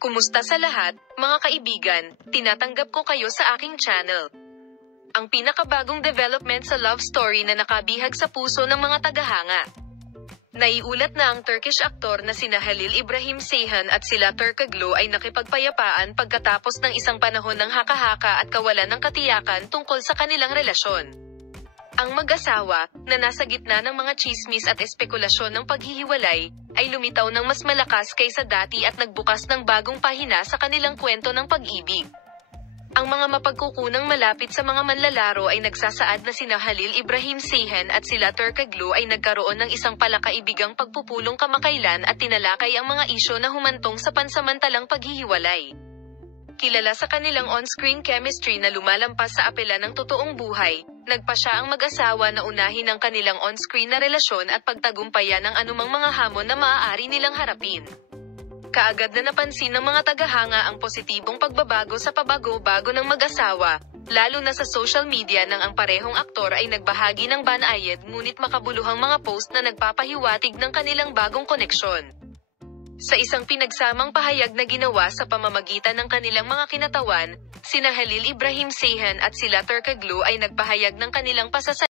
Kumusta sa lahat, mga kaibigan? Tinatanggap ko kayo sa aking channel. Ang pinakabagong development sa love story na nakabihag sa puso ng mga tagahanga. Naiulat na ang Turkish aktor na sina Halil Ibrahim Ceyhan at sila Turkoglu ay nakipagpayapaan pagkatapos ng isang panahon ng haka-haka at kawalan ng katiyakan tungkol sa kanilang relasyon. Ang mag-asawa, na nasa gitna ng mga tsismis at espekulasyon ng paghihiwalay, ay lumitaw ng mas malakas kaysa dati at nagbukas ng bagong pahina sa kanilang kwento ng pag-ibig. Ang mga mapagkukunang malapit sa mga manlalaro ay nagsasaad na sina Halil Ibrahim Ceyhan at sila Turkoglu ay nagkaroon ng isang palakaibigang pagpupulong kamakailan at tinalakay ang mga isyu na humantong sa pansamantalang paghihiwalay. Kilala sa kanilang on-screen chemistry na lumalampas sa apela ng totoong buhay, nagpasya ang mag-asawa na unahin ang kanilang on-screen na relasyon at pagtagumpayan ang anumang mga hamon na maaari nilang harapin. Kaagad na napansin ng mga tagahanga ang positibong pagbabago sa pabago-bago ng mag-asawa, lalo na sa social media nang ang parehong aktor ay nagbahagi ng banayad ngunit makabuluhang mga post na nagpapahiwatig ng kanilang bagong koneksyon. Sa isang pinagsamang pahayag na ginawa sa pamamagitan ng kanilang mga kinatawan, sina Halil Ibrahim Ceyhan at sila Turkoglu ay nagpahayag ng kanilang pasasalamat